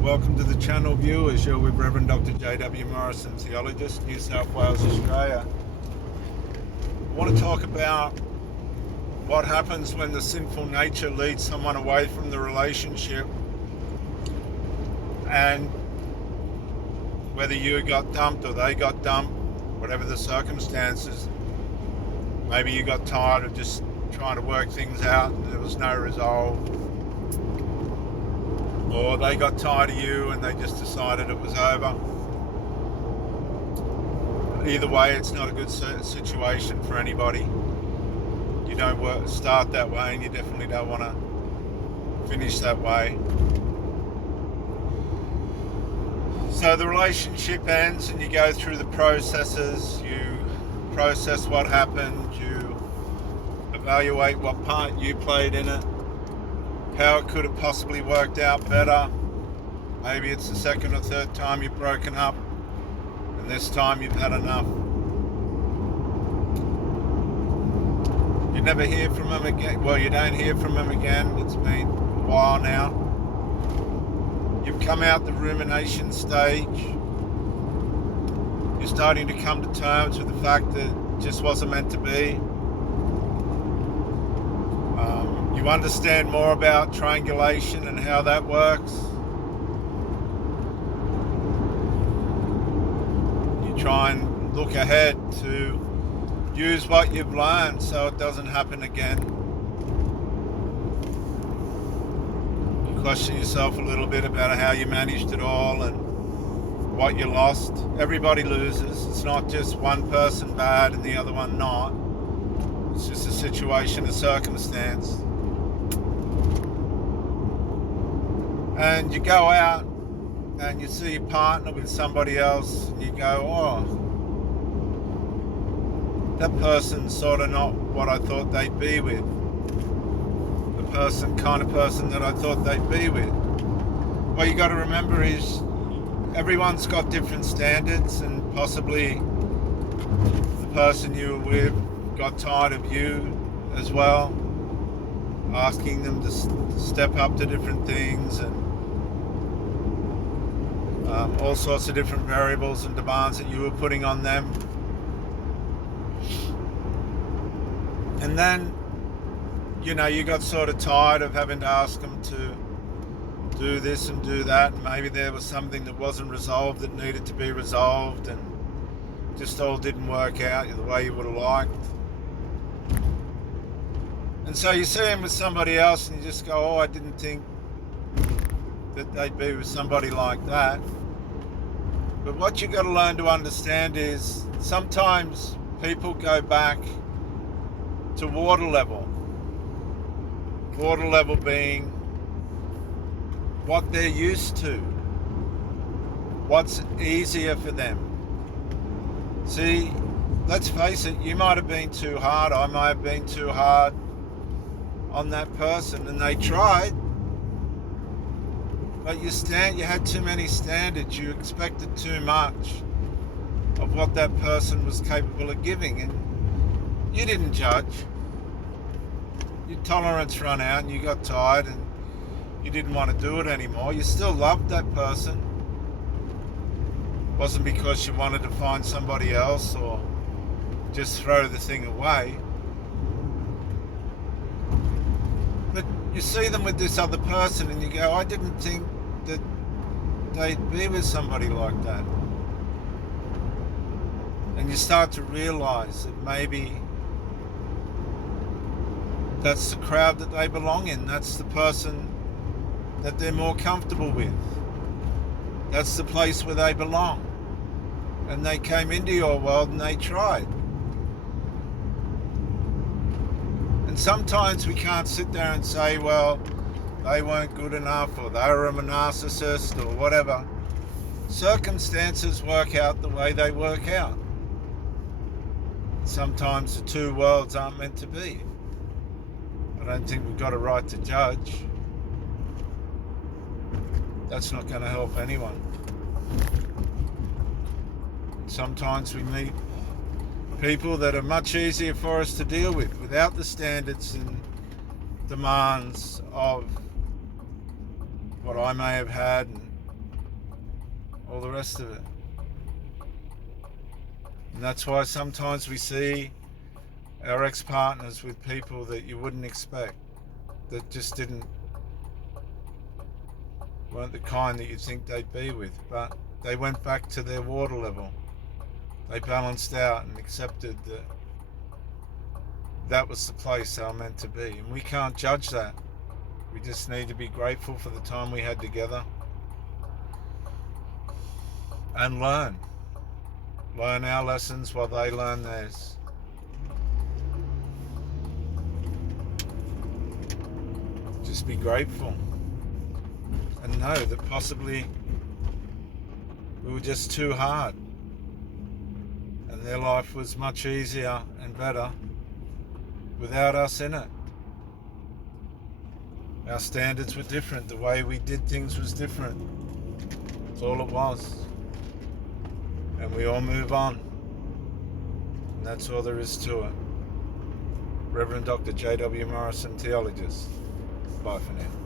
Welcome to the channel, viewers. You're with Reverend Dr. J.W. Morrison, theologist, New South Wales, Australia. I want to talk about what happens when the sinful nature leads someone away from the relationship, and whether you got dumped or they got dumped, whatever the circumstances. Maybe you got tired of just trying to work things out and there was no resolve. Or they got tired of you and they just decided it was over. Either way, it's not a good situation for anybody. You don't start that way, and you definitely don't want to finish that way. So the relationship ends and you go through the processes. You process what happened. You evaluate what part you played in it, how it could have possibly worked out better. Maybe it's the second or third time you've broken up, and this time you've had enough. You never hear from them again. Well, you don't hear from them again. It's been a while now. You've come out the rumination stage. You're starting to come to terms with the fact that it just wasn't meant to be. You understand more about triangulation and how that works. You try and look ahead to use what you've learned so it doesn't happen again. You question yourself a little bit about how you managed it all and what you lost. Everybody loses. It's not just one person bad and the other one not. It's just a situation, a circumstance. And you go out and you see your partner with somebody else and you go, oh, that person's sort of not what I thought they'd be with. The kind of person that I thought they'd be with. What you got to remember is everyone's got different standards, and possibly the person you were with got tired of you as well, asking them to step up to different things, and all sorts of different variables and demands that you were putting on them. And then, you got sort of tired of having to ask them to do this and do that, and maybe there was something that wasn't resolved that needed to be resolved, and just all didn't work out the way you would have liked. And so you see them with somebody else and you just go, oh, I didn't think that they'd be with somebody like that. But what you've got to learn to understand is sometimes people go back to water level. Water level being what they're used to, what's easier for them. See, let's face it, you might have been too hard, I might have been too hard on that person, and they tried, but you had too many standards. You expected too much of what that person was capable of giving, and you didn't judge. Your tolerance ran out and you got tired and you didn't want to do it anymore. You still loved that person. It wasn't because you wanted to find somebody else or just throw the thing away. But you see them with this other person and you go, I didn't think that they'd be with somebody like that. And you start to realize that maybe that's the crowd that they belong in. That's the person that they're more comfortable with. That's the place where they belong. And they came into your world and they tried. And sometimes we can't sit there and say, well, they weren't good enough, or they were a narcissist, or whatever. Circumstances work out the way they work out. Sometimes the two worlds aren't meant to be. I don't think we've got a right to judge. That's not going to help anyone. Sometimes we meet people that are much easier for us to deal with without the standards and demands of what I may have had and all the rest of it. And that's why sometimes we see our ex-partners with people that you wouldn't expect, that just weren't the kind that you think they'd be with, but they went back to their water level. They balanced out and accepted that that was the place they were meant to be. And we can't judge that. We just need to be grateful for the time we had together and learn our lessons while they learn theirs. Just be grateful and know that possibly we were just too hard and their life was much easier and better without us in it. Our standards were different. The way we did things was different. That's all it was. And we all move on. And that's all there is to it. Reverend Dr. J.W. Morrison, Theologist. Bye for now.